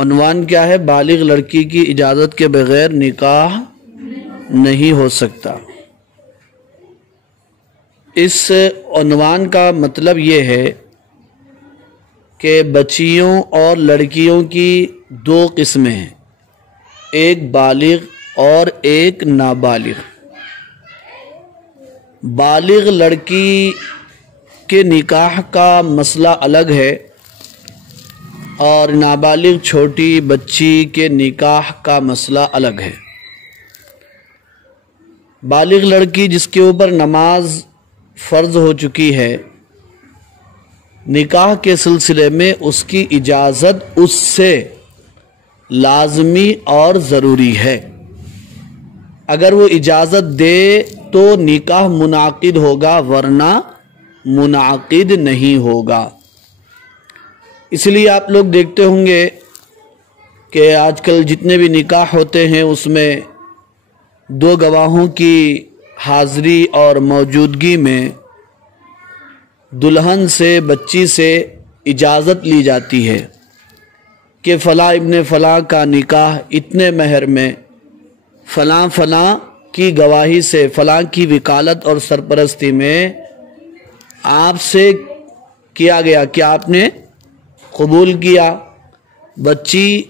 عنوان کیا ہے؟ بالغ لڑکی کی اجازت کے بغیر نکاح نہیں ہو سکتا۔ اس عنوان کا مطلب یہ ہے کہ بچیوں اور لڑکیوں کی دو قسمیں ہیں، ایک بالغ اور ایک نابالغ۔ بالغ لڑکی کے نکاح کا مسئلہ الگ ہے اور نابالغ چھوٹی بچی کے نکاح کا مسئلہ الگ ہے۔ بالغ لڑکی جس کے اوپر نماز فرض ہو چکی ہے، نکاح کے سلسلے میں اس کی اجازت اس سے لازمی اور ضروری ہے۔ اگر وہ اجازت دے تو نکاح منعقد ہوگا، ورنہ منعقد نہیں ہوگا۔ اس لیے آپ لوگ دیکھتے ہوں گے کہ آج کل جتنے بھی نکاح ہوتے ہیں اس میں دو گواہوں کی حاضری اور موجودگی میں دلہن سے، بچی سے اجازت لی جاتی ہے کہ فلاں ابن فلاں کا نکاح اتنے مہر میں فلاں فلاں کی گواہی سے، فلاں کی وکالت اور سرپرستی میں آپ سے کیا گیا، کیا آپ نے قبول کیا؟ بچی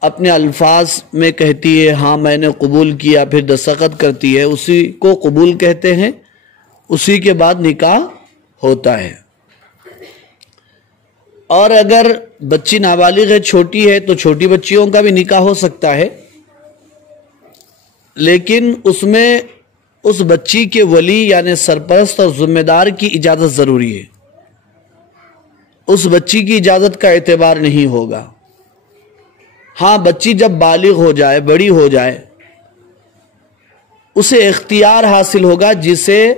اپنے الفاظ میں کہتی ہے ہاں میں نے قبول کیا، پھر دستخط کرتی ہے، اسی کو قبول کہتے ہیں۔ اسی کے بعد نکاح ہوتا ہے۔ اور اگر بچی نابالغ ہے، چھوٹی ہے، تو چھوٹی بچیوں کا بھی نکاح ہو سکتا ہے، لیکن اس میں اس بچی کے ولی یعنی سرپرست اور ذمہ دار کی اجازت ضروری ہے۔ اس بچی کی اجازت کا اعتبار نہیں ہوگا۔ ہاں، بچی جب بالغ ہو جائے، بڑی ہو جائے، اسے اختیار حاصل ہوگا، جسے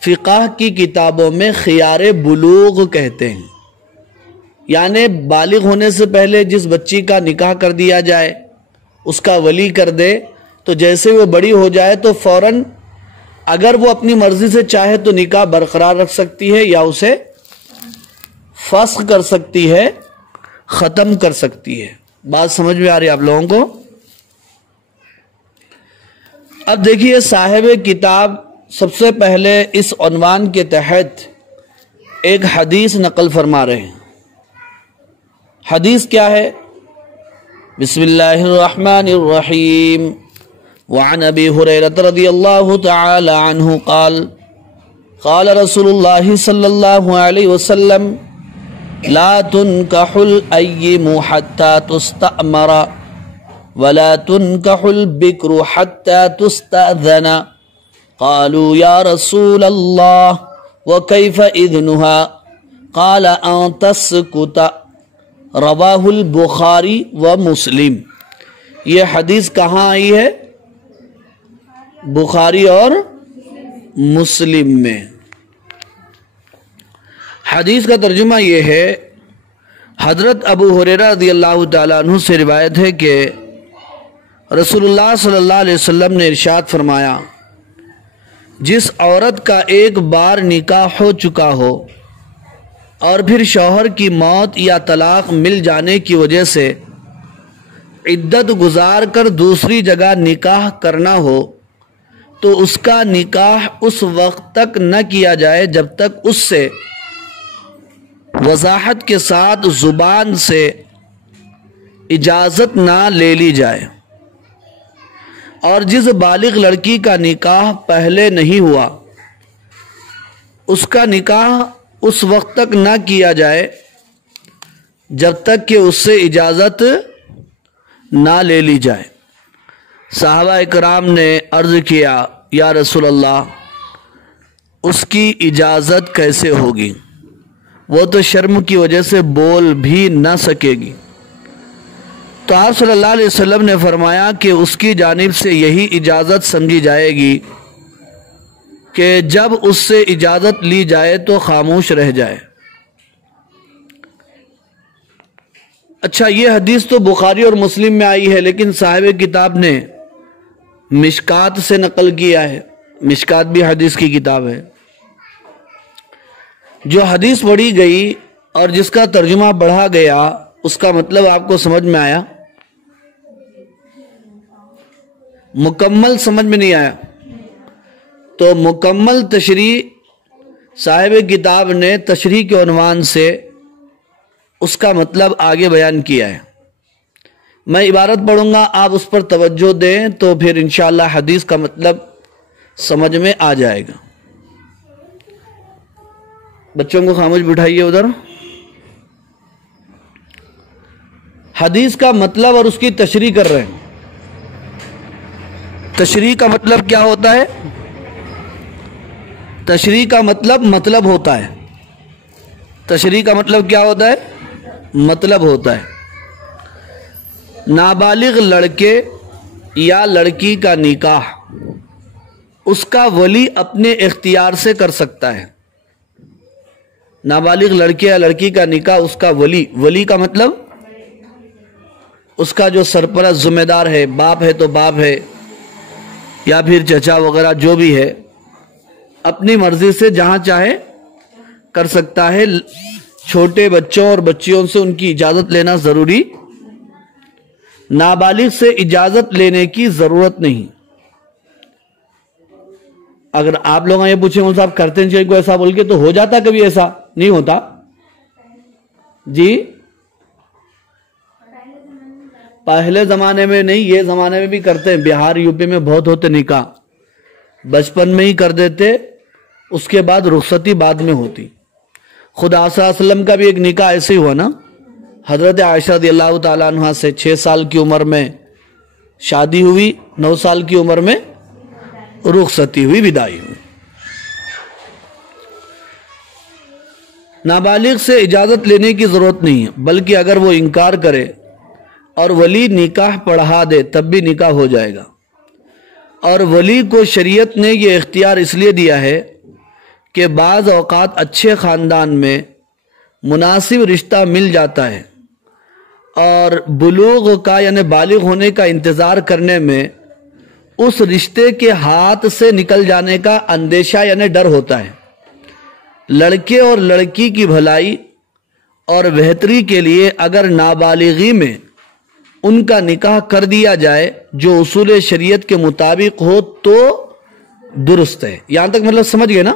فقہ کی کتابوں میں خیار بلوغ کہتے ہیں۔ یعنی بالغ ہونے سے پہلے جس بچی کا نکاح کر دیا جائے، اس کا ولی کر دے، تو جیسے وہ بڑی ہو جائے تو فوراً اگر وہ اپنی مرضی سے چاہے تو نکاح برقرار رکھ سکتی ہے یا اسے فسخ کر سکتی ہے، ختم کر سکتی ہے۔ بات سمجھ میں آ رہی ہے آپ لوگوں کو؟ اب دیکھیے، صاحب کتاب سب سے پہلے اس عنوان کے تحت ایک حدیث نقل فرما رہے ہیں۔ حدیث کیا ہے؟ بسم اللہ الرحمن الرحیم۔ وعن ابی ہریرہ رضی اللہ تعالی عنہ قال قال رسول اللہ صلی اللہ علیہ وسلم لا تنکح الایم حتی تستأمر ولا تنکح البکر حتی تستأذن قالوا یا رسول اللہ وکیف اذنها قال ان تسکت رواہ البخاری ومسلم۔ یہ حدیث کہاں آئی ہے؟ بخاری اور مسلم میں۔ حدیث کا ترجمہ یہ ہے، حضرت ابو ہریرہ رضی اللہ تعالیٰ عنہ سے روایت ہے کہ رسول اللہ صلی اللہ علیہ وسلم نے ارشاد فرمایا، جس عورت کا ایک بار نکاح ہو چکا ہو اور پھر شوہر کی موت یا طلاق مل جانے کی وجہ سے عدت گزار کر دوسری جگہ نکاح کرنا ہو، تو اس کا نکاح اس وقت تک نہ کیا جائے جب تک اس سے وضاحت کے ساتھ زبان سے اجازت نہ لے لی جائے۔ اور جس بالغ لڑکی کا نکاح پہلے نہیں ہوا، اس کا نکاح اس وقت تک نہ کیا جائے جب تک کہ اس سے اجازت نہ لے لی جائے۔ صحابہ اکرام نے عرض کیا، یا رسول اللہ، اس کی اجازت کیسے ہوگی؟ وہ تو شرم کی وجہ سے بول بھی نہ سکے گی۔ تو آپ صلی اللہ علیہ وسلم نے فرمایا کہ اس کی جانب سے یہی اجازت سمجھی جائے گی کہ جب اس سے اجازت لی جائے تو خاموش رہ جائے۔ اچھا، یہ حدیث تو بخاری اور مسلم میں آئی ہے، لیکن صاحب کتاب نے مشکات سے نقل کیا ہے۔ مشکات بھی حدیث کی کتاب ہے۔ جو حدیث پڑھی گئی اور جس کا ترجمہ پڑھا گیا، اس کا مطلب آپ کو سمجھ میں آیا؟ مکمل سمجھ میں نہیں آیا تو مکمل تشریح صاحب کتاب نے تشریح کے عنوان سے اس کا مطلب آگے بیان کیا ہے. میں عبارت پڑھوں گا، آپ اس پر توجہ دیں تو پھر انشاءاللہ حدیث کا مطلب سمجھ میں آ جائے گا. بچوں کو خاموش بٹھائیے ادھر. حدیث کا مطلب اور اس کی تشریح کر رہے ہیں. تشریح کا مطلب کیا ہوتا ہے؟ تشریح کا مطلب ہوتا ہے. تشریح کا مطلب کیا ہوتا ہے؟ مطلب ہوتا ہے. نابالغ لڑکے یا لڑکی کا نکاح اس کا ولی اپنے اختیار سے کر سکتا ہے. نابالغ لڑکے یا لڑکی کا نکاح اس کا ولی کا مطلب اس کا جو سرپرست ذمہ دار ہے، باپ ہے تو باپ ہے یا پھر چچا وغیرہ جو بھی ہے، اپنی مرضی سے جہاں چاہے کر سکتا ہے. چھوٹے بچوں اور بچیوں سے ان کی اجازت لینا ضروری، نابالغ سے اجازت لینے کی ضرورت نہیں. اگر آپ لوگ یہ پوچھیں کون صاحب کرتے ہیں کو ایسا بول کے، تو ہو جاتا کبھی ایسا نہیں ہوتا جی. پہلے زمانے میں نہیں، یہ زمانے میں بھی کرتے ہیں. بہار یوپی میں بہت ہوتے نکاح، بچپن میں ہی کر دیتے، اس کے بعد رخصتی بعد میں ہوتی. خدا صلی اللہ علیہ وسلم کا بھی ایک نکاح ایسے ہی ہوا نا. حضرت عائشہ رضی اللہ تعالیٰ عنہ سے 6 سال کی عمر میں شادی ہوئی، 9 سال کی عمر میں رخصتی ہوئی، وداعی ہوئی. نابالغ سے اجازت لینے کی ضرورت نہیں ہے، بلکہ اگر وہ انکار کرے اور ولی نکاح پڑھا دے تب بھی نکاح ہو جائے گا. اور ولی کو شریعت نے یہ اختیار اس لیے دیا ہے کہ بعض اوقات اچھے خاندان میں مناسب رشتہ مل جاتا ہے اور بلوغ کا یعنی بالغ ہونے کا انتظار کرنے میں اس رشتے کے ہاتھ سے نکل جانے کا اندیشہ یعنی ڈر ہوتا ہے. لڑکے اور لڑکی کی بھلائی اور بہتری کے لیے اگر نابالغی میں ان کا نکاح کر دیا جائے جو اصول شریعت کے مطابق ہو تو درست ہے. یہاں تک مطلب سمجھ گئے نا؟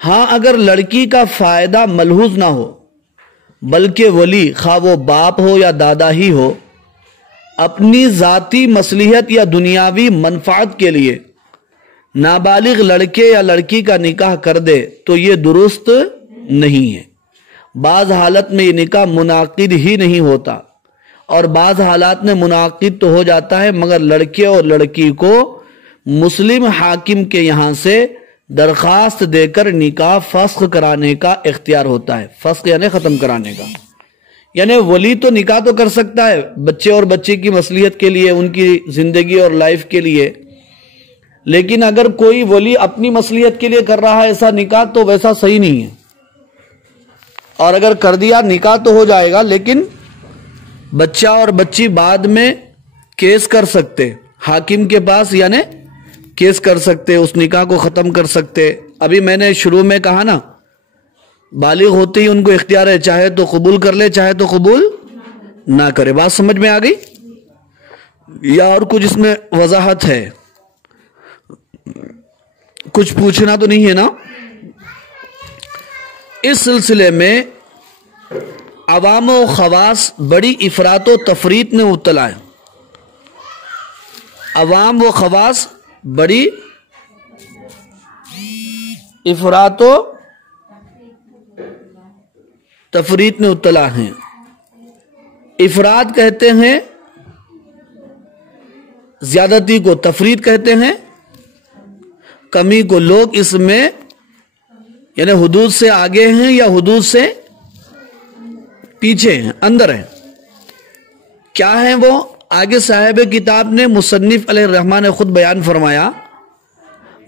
ہاں، اگر لڑکی کا فائدہ ملحوظ نہ ہو بلکہ ولی خواہ وہ باپ ہو یا دادا ہی ہو اپنی ذاتی مصلحت یا دنیاوی منفعت کے لیے نابالغ لڑکے یا لڑکی کا نکاح کر دے تو یہ درست نہیں ہے. بعض حالت میں یہ نکاح منعقد ہی نہیں ہوتا اور بعض حالات میں منعقد تو ہو جاتا ہے، مگر لڑکے اور لڑکی کو مسلم حاکم کے یہاں سے درخواست دے کر نکاح فسخ کرانے کا اختیار ہوتا ہے. فسخ یعنی ختم کرانے کا. یعنی ولی تو نکاح تو کر سکتا ہے بچے اور بچی کی مصلحت کے لیے، ان کی زندگی اور لائف کے لیے، لیکن اگر کوئی ولی اپنی مصلحت کے لیے کر رہا ہے ایسا نکاح تو ویسا صحیح نہیں ہے. اور اگر کر دیا نکاح تو ہو جائے گا، لیکن بچہ اور بچی بعد میں کیس کر سکتے حاکم کے پاس، یعنی کیس کر سکتے، اس نکاح کو ختم کر سکتے. ابھی میں نے شروع میں کہا نا، بالغ ہوتے ہی ان کو اختیار ہے، چاہے تو قبول کر لے چاہے تو قبول نہ کرے. بات سمجھ میں آ گئی یا اور کچھ اس میں وضاحت ہے؟ کچھ پوچھنا تو نہیں ہے نا؟ اس سلسلے میں عوام و خواص بڑی افراط و تفریط میں مبتلا ہے. عوام و خواص بڑی افراط و تفریط میں مبتلا ہیں. افراط کہتے ہیں زیادتی کو، تفریط کہتے ہیں کمی کو. لوگ اس میں یعنی حدود سے آگے ہیں یا حدود سے پیچھے ہیں، اندر ہیں. کیا ہیں وہ؟ آگے صاحب کتاب نے مصنف علیہ الرحمٰن نے خود بیان فرمایا.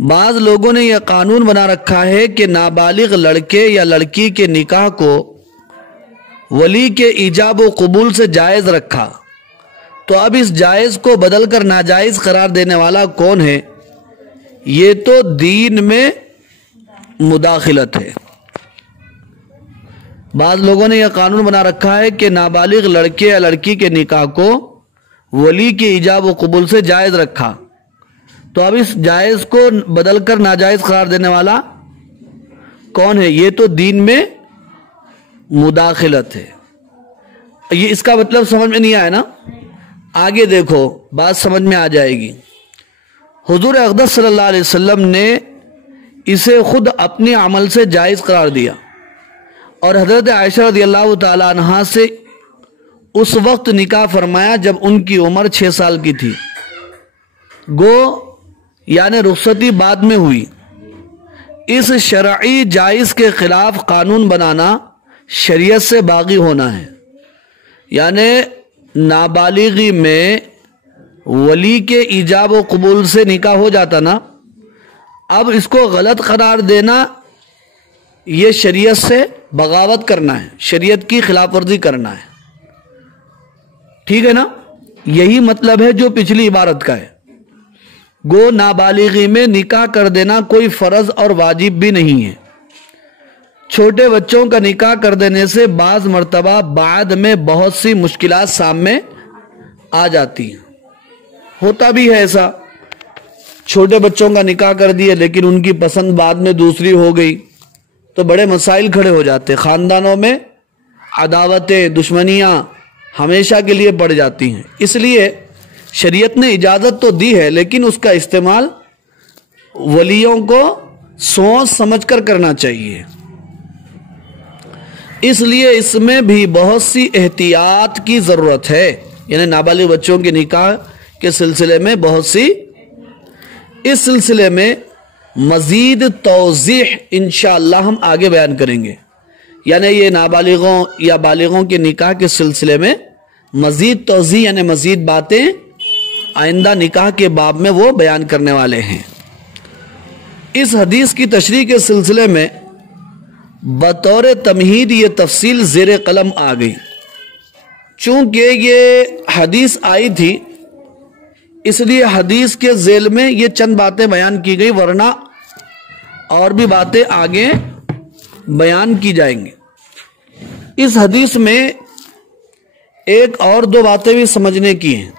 بعض لوگوں نے یہ قانون بنا رکھا ہے کہ نابالغ لڑکے یا لڑکی کے نکاح کو ولی کے ایجاب و قبول سے جائز رکھا، تو اب اس جائز کو بدل کر ناجائز قرار دینے والا کون ہے؟ یہ تو دین میں مداخلت ہے. بعض لوگوں نے یہ قانون بنا رکھا ہے کہ نابالغ لڑکے یا لڑکی کے نکاح کو ولی کے ایجاب و قبول سے جائز رکھا، تو اب اس جائز کو بدل کر ناجائز قرار دینے والا کون ہے؟ یہ تو دین میں مداخلت ہے۔ یہ اس کا مطلب سمجھ میں نہیں آیا نا؟ آگے دیکھو بات سمجھ میں آ جائے گی۔ حضور اقدس صلی اللہ علیہ وسلم نے اسے خود اپنے عمل سے جائز قرار دیا، اور حضرت عائشہ رضی اللہ تعالی عنہا سے اس وقت نکاح فرمایا جب ان کی عمر 6 سال کی تھی، گو یعنی رخصتی بعد میں ہوئی۔ اس شرعی جائز کے خلاف قانون بنانا شریعت سے باغی ہونا ہے، یعنی نابالغی میں ولی کے ایجاب و قبول سے نکاح ہو جاتا نا، اب اس کو غلط قرار دینا یہ شریعت سے بغاوت کرنا ہے، شریعت کی خلاف ورزی کرنا ہے۔ ٹھیک ہے نا؟ یہی مطلب ہے جو پچھلی عبارت کا ہے۔ گو نابالغی میں نکاح کر دینا کوئی فرض اور واجب بھی نہیں ہے۔ چھوٹے بچوں کا نکاح کر دینے سے بعض مرتبہ بعد میں بہت سی مشکلات سامنے آ جاتی ہیں، ہوتا بھی ہے ایسا۔ چھوٹے بچوں کا نکاح کر دیا لیکن ان کی پسند بعد میں دوسری ہو گئی تو بڑے مسائل کھڑے ہو جاتے، خاندانوں میں عداوتیں دشمنیاں ہمیشہ کے لیے بڑھ جاتی ہیں۔ اس لیے شریعت نے اجازت تو دی ہے لیکن اس کا استعمال ولیوں کو سوچ سمجھ کر کرنا چاہیے، اس لیے اس میں بھی بہت سی احتیاط کی ضرورت ہے، یعنی نابالغ بچوں کے نکاح کے سلسلے میں بہت سی، اس سلسلے میں مزید توضیح انشاءاللہ ہم آگے بیان کریں گے، یعنی یہ نابالغوں یا بالغوں کے نکاح کے سلسلے میں مزید توضیح یعنی مزید باتیں آئندہ نکاح کے باب میں وہ بیان کرنے والے ہیں۔ اس حدیث کی تشریح کے سلسلے میں بطور تمہید یہ تفصیل زیر قلم آ گئی۔ چونکہ یہ حدیث آئی تھی اس لیے حدیث کے ذیل میں یہ چند باتیں بیان کی گئی، ورنہ اور بھی باتیں آگے بیان کی جائیں گی۔ اس حدیث میں ایک اور دو باتیں بھی سمجھنے کی ہیں،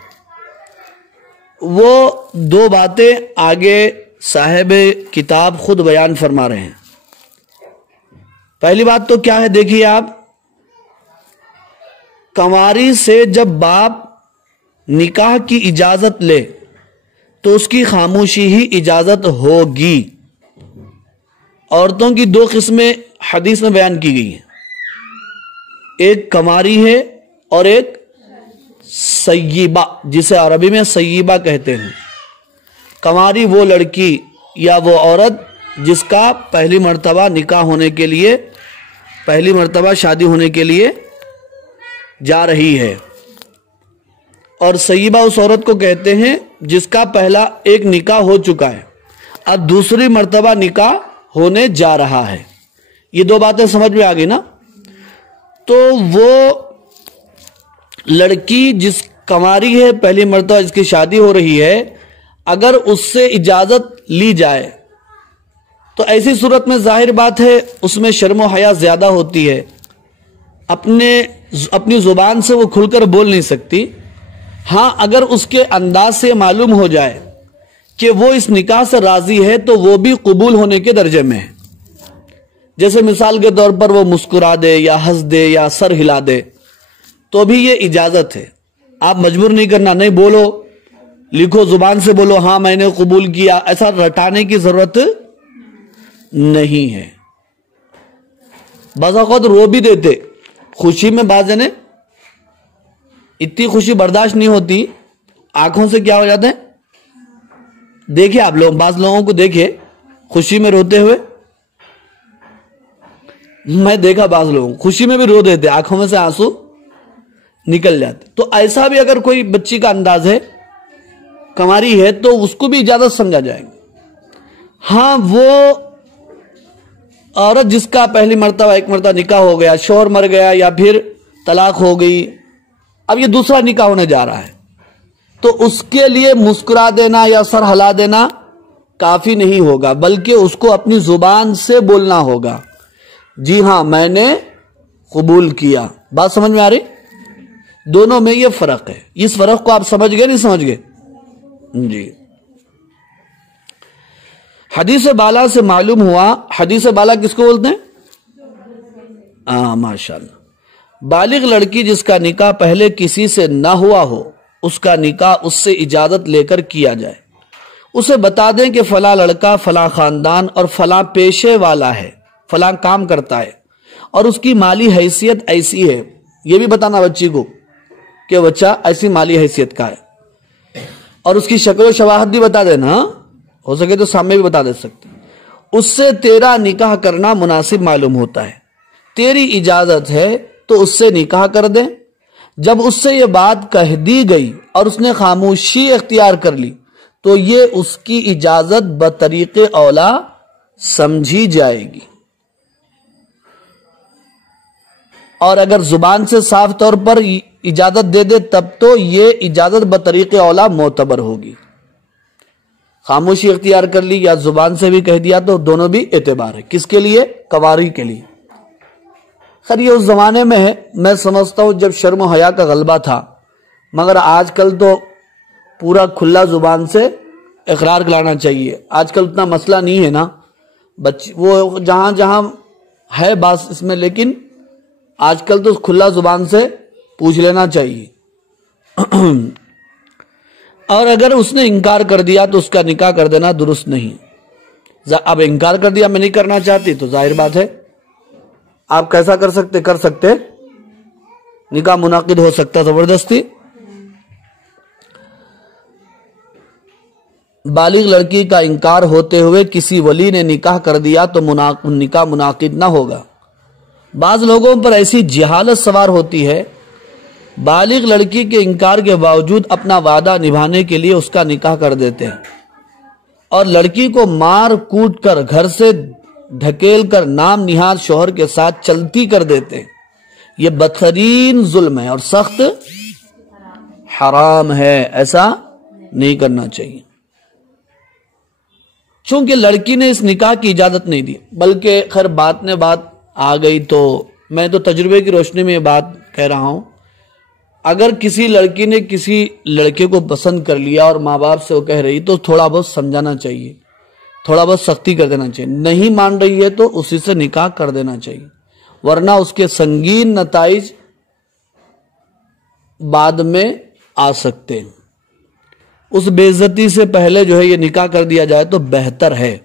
وہ دو باتیں آگے صاحب کتاب خود بیان فرما رہے ہیں۔ پہلی بات تو کیا ہے دیکھیے آپ، کنواری سے جب باپ نکاح کی اجازت لے تو اس کی خاموشی ہی اجازت ہوگی۔ عورتوں کی 2 قسمیں حدیث میں بیان کی گئی ہیں، ایک کنواری ہے اور ایک سیبہ، جسے عربی میں سیبہ کہتے ہیں۔ کنواری وہ لڑکی یا وہ عورت جس کا پہلی مرتبہ نکاح ہونے کے لیے، پہلی مرتبہ شادی ہونے کے لیے جا رہی ہے، اور سیبہ اس عورت کو کہتے ہیں جس کا پہلا ایک نکاح ہو چکا ہے، اب دوسری مرتبہ نکاح ہونے جا رہا ہے۔ یہ 2 باتیں سمجھ میں آ گئی نا؟ تو وہ لڑکی جس کنواری ہے، پہلی مرتبہ جس کی شادی ہو رہی ہے، اگر اس سے اجازت لی جائے تو ایسی صورت میں ظاہر بات ہے اس میں شرم و حیا زیادہ ہوتی ہے، اپنی زبان سے وہ کھل کر بول نہیں سکتی۔ ہاں اگر اس کے انداز سے معلوم ہو جائے کہ وہ اس نکاح سے راضی ہے تو وہ بھی قبول ہونے کے درجے میں ہے، جیسے مثال کے طور پر وہ مسکرا دے یا ہنس دے یا سر ہلا دے تو بھی یہ اجازت ہے، آپ مجبور نہیں کرنا، نہیں بولو، لکھو زبان سے بولو ہاں میں نے قبول کیا، ایسا رٹانے کی ضرورت نہیں ہے۔ بعض اوقات رو بھی دیتے خوشی میں، بعض جنے اتنی خوشی برداشت نہیں ہوتی، آنکھوں سے کیا ہو جاتے ہیں، دیکھیں آپ لوگ بعض لوگوں کو دیکھیں خوشی میں روتے ہوئے، میں دیکھا بعض لوگوں خوشی میں بھی رو دیتے، آنکھوں میں سے آنسو نکل جاتے۔ تو ایسا بھی اگر کوئی بچی کا انداز ہے، کنواری ہے، تو اس کو بھی اجازت سمجھا جائے گا۔ ہاں وہ عورت جس کا پہلی مرتبہ ایک مرتبہ نکاح ہو گیا، شوہر مر گیا یا پھر طلاق ہو گئی، اب یہ دوسرا نکاح ہونے جا رہا ہے، تو اس کے لیے مسکرا دینا یا سر ہلا دینا کافی نہیں ہوگا، بلکہ اس کو اپنی زبان سے بولنا ہوگا، جی ہاں میں نے قبول کیا. بات سمجھ میں آ رہی؟ دونوں میں یہ فرق ہے. اس فرق کو آپ سمجھ گئے نہیں سمجھ گئے؟ جی. حدیث بالا سے معلوم ہوا. حدیث بالا کس کو بولتے ہیں؟ ماشاءاللہ. بالغ لڑکی جس کا نکاح پہلے کسی سے نہ ہوا ہو، اس کا نکاح اس سے اجازت لے کر کیا جائے. اسے بتا دیں کہ فلاں لڑکا فلاں خاندان اور فلاں پیشے والا ہے، فلاں کام کرتا ہے اور اس کی مالی حیثیت ایسی ہے. یہ بھی بتانا بچی کو کہ بچہ ایسی مالی حیثیت کا ہے، اور اس کی شکل و شباہت بھی بتا دینا. ہو سکے تو سامنے بھی بتا دے سکتے. اس سے تیرا نکاح کرنا مناسب معلوم ہوتا ہے، تیری اجازت ہے تو اس سے نکاح کر دیں. جب اس سے یہ بات کہہ دی گئی اور اس نے خاموشی اختیار کر لی تو یہ اس کی اجازت بطریق اولا سمجھی جائے گی، اور اگر زبان سے صاف طور پر اجازت دے دے تب تو یہ اجازت بطریق اولا معتبر ہوگی. خاموشی اختیار کر لی یا زبان سے بھی کہہ دیا تو دونوں بھی اعتبار ہے. کس کے لیے؟ کواری کے لیے. خیر یہ اس زمانے میں ہے، میں سمجھتا ہوں جب شرم و حیا کا غلبہ تھا، مگر آج کل تو پورا کھلا زبان سے اقرار کرانا چاہیے. آج کل اتنا مسئلہ نہیں ہے نا، وہ جہاں جہاں ہے بات اس میں، لیکن آج کل تو کھلا زبان سے پوچھ لینا چاہیے. اور اگر اس نے انکار کر دیا تو اس کا نکاح کر دینا درست نہیں. اب انکار کر دیا میں نہیں کرنا چاہتی تو ظاہر بات ہے آپ کیسا کر سکتے نکاح منعقد ہو سکتا زبردستی. بالغ لڑکی کا انکار ہوتے ہوئے کسی ولی نے نکاح کر دیا تو نکاح منعقد نہ ہوگا. بعض لوگوں پر ایسی جہالت سوار ہوتی ہے، بالغ لڑکی کے انکار کے باوجود اپنا وعدہ نبھانے کے لیے اس کا نکاح کر دیتے ہیں اور لڑکی کو مار کوٹ کر گھر سے ڈھکیل کر نام نہاد شوہر کے ساتھ چلتی کر دیتے ہیں. یہ بدترین ظلم ہے اور سخت حرام ہے. ایسا نہیں کرنا چاہیے. چونکہ لڑکی نے اس نکاح کی اجازت نہیں دی، بلکہ خیر بات نے بات آ گئی تو میں تو تجربے کی روشنی میں یہ بات کہہ رہا ہوں. اگر کسی لڑکی نے کسی لڑکے کو پسند کر لیا اور ماں باپ سے وہ کہہ رہی تو تھوڑا بہت سمجھانا چاہیے، تھوڑا بہت سختی کر دینا چاہیے. نہیں مان رہی ہے تو اسی سے نکاح کر دینا چاہیے، ورنہ اس کے سنگین نتائج بعد میں آ سکتے ہیں. اس بے عزتی سے پہلے جو ہے یہ نکاح کر دیا جائے تو بہتر ہے.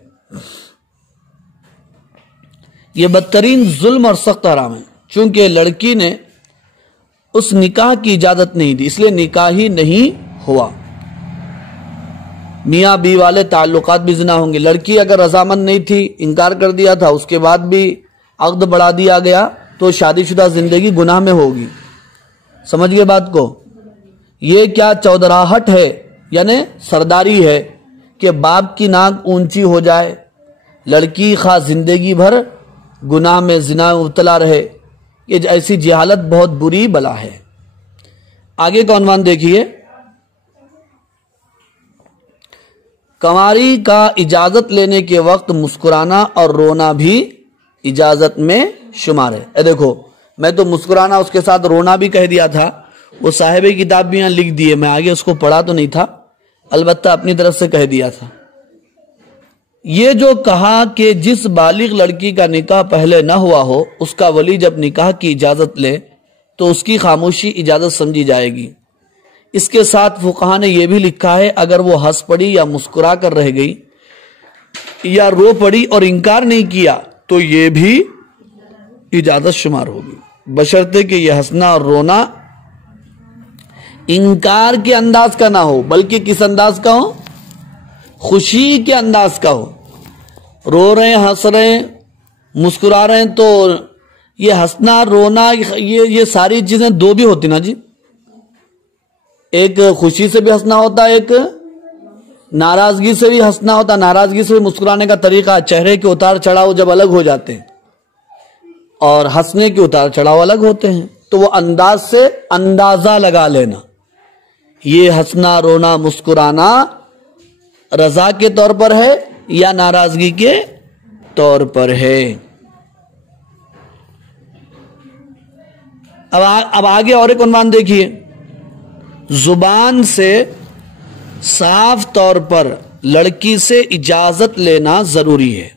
یہ بدترین ظلم اور سخت حرام ہے. چونکہ لڑکی نے اس نکاح کی اجازت نہیں دی اس لیے نکاح ہی نہیں ہوا. میاں بیوی والے تعلقات بھی زنا ہوں گے. لڑکی اگر رضامند نہیں تھی، انکار کر دیا تھا، اس کے بعد بھی عقد بڑھا دیا گیا تو شادی شدہ زندگی گناہ میں ہوگی. سمجھ گئے بات کو؟ یہ کیا چودراہٹ ہے، یعنی سرداری ہے کہ باپ کی ناک اونچی ہو جائے، لڑکی خواہ زندگی بھر گناہ میں زنا مبتلا رہے. یہ ایسی جہالت بہت بری بلا ہے. آگے کا عنوان دیکھیے. کنواری کا اجازت لینے کے وقت مسکرانا اور رونا بھی اجازت میں شمار ہے. دیکھو میں تو مسکرانا اس کے ساتھ رونا بھی کہہ دیا تھا، وہ صاحب کتاب بھی یہاں لکھ دیے، میں آگے اس کو پڑھا تو نہیں تھا، البتہ اپنی طرف سے کہہ دیا تھا. یہ جو کہا کہ جس بالغ لڑکی کا نکاح پہلے نہ ہوا ہو اس کا ولی جب نکاح کی اجازت لے تو اس کی خاموشی اجازت سمجھی جائے گی. اس کے ساتھ فقہاء نے یہ بھی لکھا ہے اگر وہ ہنس پڑی یا مسکرا کر رہ گئی یا رو پڑی اور انکار نہیں کیا تو یہ بھی اجازت شمار ہوگی، بشرطے کہ یہ ہنسنا اور رونا انکار کے انداز کا نہ ہو بلکہ کس انداز کا ہو؟ خوشی کے انداز کا ہو. رو رہے ہیں، ہنس رہے ہیں، مسکرا رہے ہیں تو یہ ہنسنا رونا یہ ساری چیزیں دو بھی ہوتی نا جی. ایک خوشی سے بھی ہنسنا ہوتا ہے، ایک ناراضگی سے بھی ہنسنا ہوتا ہے. ناراضگی سے بھی مسکرانے کا طریقہ، چہرے کے اتار چڑھاؤ جب الگ ہو جاتے ہیں اور ہنسنے کے اتار چڑھاؤ الگ ہوتے ہیں تو وہ انداز سے اندازہ لگا لینا. یہ ہنسنا رونا مسکرانا رضا کے طور پر ہے یا ناراضگی کے طور پر ہے. اب آگے اور ایک عنوان دیکھیے، زبان سے صاف طور پر لڑکی سے اجازت لینا ضروری ہے،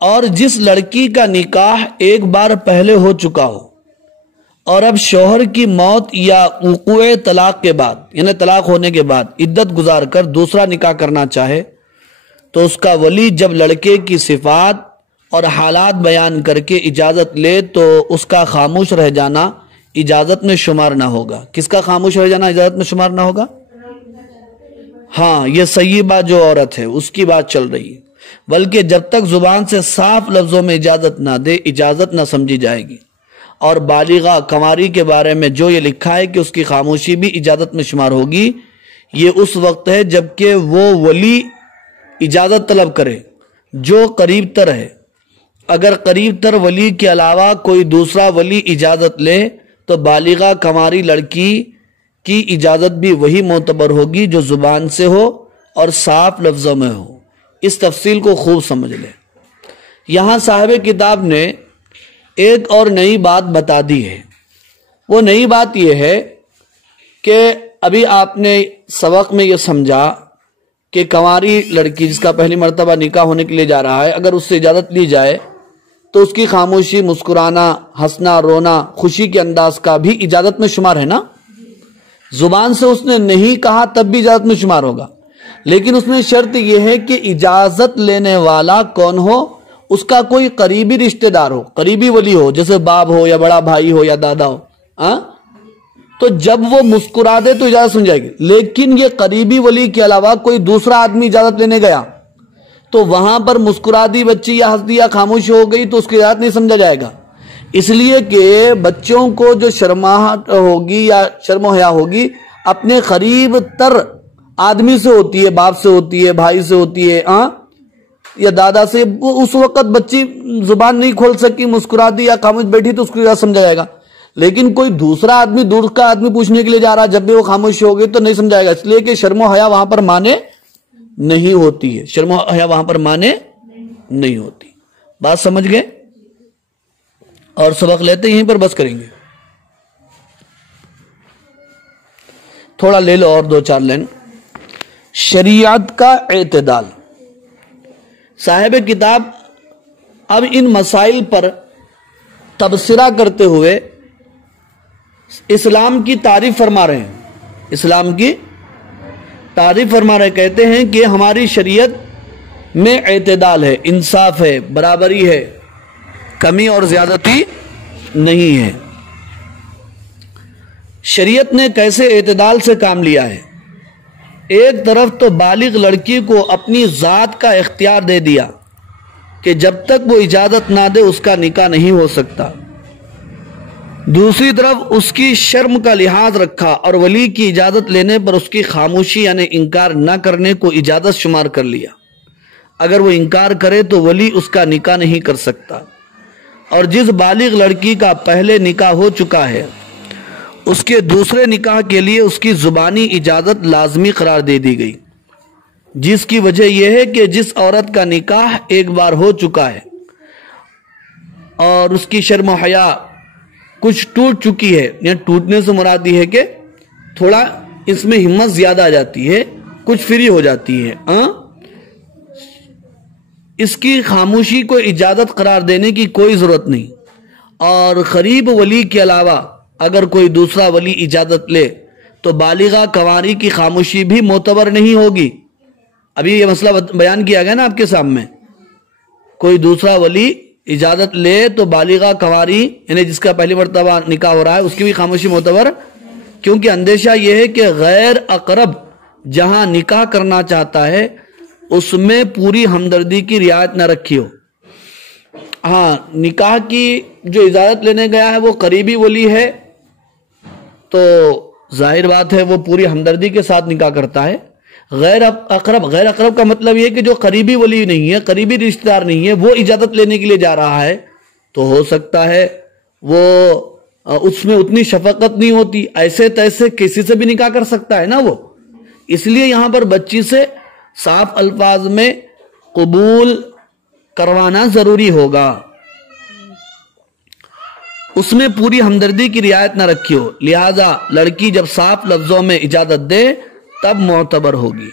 اور جس لڑکی کا نکاح ایک بار پہلے ہو چکا ہو اور اب شوہر کی موت یا وقوع طلاق کے بعد، یعنی طلاق ہونے کے بعد عدت گزار کر دوسرا نکاح کرنا چاہے تو اس کا ولی جب لڑکے کی صفات اور حالات بیان کر کے اجازت لے تو اس کا خاموش رہ جانا اجازت میں شمار نہ ہوگا۔ کس کا خاموش رہ جانا اجازت میں شمار نہ ہوگا؟ ہاں، یہ سیبہ جو عورت ہے اس کی بات چل رہی ہے، بلکہ جب تک زبان سے صاف لفظوں میں اجازت نہ دے اجازت نہ سمجھی جائے گی۔ اور بالغہ کنواری کے بارے میں جو یہ لکھا ہے کہ اس کی خاموشی بھی اجازت میں شمار ہوگی، یہ اس وقت ہے جبکہ وہ ولی اجازت طلب کرے جو قریب تر ہے۔ اگر قریب تر ولی کے علاوہ کوئی دوسرا ولی اجازت لے تو بالغہ کنواری لڑکی کی اجازت بھی وہی معتبر ہوگی جو زبان سے ہو اور صاف لفظوں میں ہو۔ اس تفصیل کو خوب سمجھ لیں۔ یہاں صاحب کتاب نے ایک اور نئی بات بتا دی ہے۔ وہ نئی بات یہ ہے کہ ابھی آپ نے سبق میں یہ سمجھا کہ کنواری لڑکی جس کا پہلی مرتبہ نکاح ہونے کے لیے جا رہا ہے، اگر اس سے اجازت لی جائے تو اس کی خاموشی، مسکرانا، ہنسنا، رونا، خوشی کے انداز کا بھی اجازت میں شمار ہے نا؟ زبان سے اس نے نہیں کہا تب بھی اجازت میں شمار ہوگا، لیکن اس میں شرط یہ ہے کہ اجازت لینے والا کون ہو؟ اس کا کوئی قریبی رشتہ دار ہو، قریبی ولی ہو، جیسے باپ ہو یا بڑا بھائی ہو یا دادا ہو۔ تو جب وہ مسکرا دے تو اجازت سن جائے گی، لیکن یہ قریبی ولی کے علاوہ کوئی دوسرا آدمی اجازت لینے گیا تو وہاں پر مسکرا دی بچی یا ہنس دی یا خاموش ہو گئی تو اس کی اجازت نہیں سمجھا جائے گا، اس لیے کہ بچوں کو جو شرماہٹ ہوگی یا شرم و حیا ہوگی اپنے قریب تر آدمی سے ہوتی ہے، باپ سے ہوتی ہے، بھائی سے ہوتی ہے یا دادا سے۔ اس وقت بچی زبان نہیں کھول سکی، مسکرا دی یا خاموش بیٹھی تو اس کو اجازت سمجھا جائے گا، لیکن کوئی دوسرا آدمی، دور کا آدمی پوچھنے کے لیے جا رہا، جب بھی وہ خاموش ہو گئی تو نہیں سمجھائے گا، اس لیے کہ شرم و حیا وہاں پر مانے نہیں ہوتی ہے، شرم و حیا وہاں پر مانے نہیں ہوتی۔ بات سمجھ گئے؟ اور سبق لیتے یہیں پر بس کریں گے، تھوڑا لے لو اور 2-4 لائن۔ شریعت کا اعتدال۔ صاحب کتاب اب ان مسائل پر تبصرہ کرتے ہوئے اسلام کی تعریف فرما رہے ہیں، اسلام کی تعریف فرما رہے، کہتے ہیں کہ ہماری شریعت میں اعتدال ہے، انصاف ہے، برابری ہے، کمی اور زیادتی نہیں ہے۔ شریعت نے کیسے اعتدال سے کام لیا ہے؟ ایک طرف تو بالغ لڑکی کو اپنی ذات کا اختیار دے دیا کہ جب تک وہ اجازت نہ دے اس کا نکاح نہیں ہو سکتا، دوسری طرف اس کی شرم کا لحاظ رکھا اور ولی کی اجازت لینے پر اس کی خاموشی یعنی انکار نہ کرنے کو اجازت شمار کر لیا۔ اگر وہ انکار کرے تو ولی اس کا نکاح نہیں کر سکتا، اور جس بالغ لڑکی کا پہلے نکاح ہو چکا ہے اس کے دوسرے نکاح کے لیے اس کی زبانی اجازت لازمی قرار دے دی گئی، جس کی وجہ یہ ہے کہ جس عورت کا نکاح ایک بار ہو چکا ہے اور اس کی شرم و حیا کچھ ٹوٹ چکی ہے، یعنی ٹوٹنے سے مراد یہ ہے کہ تھوڑا اس میں ہمت زیادہ آ جاتی ہے، کچھ فری ہو جاتی ہے، اس کی خاموشی کو اجازت قرار دینے کی کوئی ضرورت نہیں، اور قریب ولی کے علاوہ اگر کوئی دوسرا ولی اجازت لے تو بالغہ کنواری کی خاموشی بھی معتبر نہیں ہوگی۔ ابھی یہ مسئلہ بیان کیا گیا نا آپ کے سامنے، کوئی دوسرا ولی اجازت لے تو بالغہ کنواری یعنی جس کا پہلی مرتبہ نکاح ہو رہا ہے اس کی بھی خاموشی معتبر، کیونکہ اندیشہ یہ ہے کہ غیر اقرب جہاں نکاح کرنا چاہتا ہے اس میں پوری ہمدردی کی رعایت نہ رکھی ہو۔ ہاں، نکاح کی جو اجازت لینے گیا ہے وہ قریبی ولی ہے تو ظاہر بات ہے وہ پوری ہمدردی کے ساتھ نکاح کرتا ہے۔ غیر اقرب کا مطلب یہ کہ جو قریبی ولی نہیں ہے، قریبی رشتہ دار نہیں ہے، وہ اجازت لینے کے لیے جا رہا ہے تو ہو سکتا ہے وہ اس میں اتنی شفقت نہیں ہوتی، ایسے تیسے کسی سے بھی نکاح کر سکتا ہے نا وہ، اس لیے یہاں پر بچی سے صاف الفاظ میں قبول کروانا ضروری ہوگا۔ اس میں پوری ہمدردی کی رعایت نہ رکھی ہو، لہذا لڑکی جب صاف لفظوں میں اجازت دے تب معتبر ہوگی۔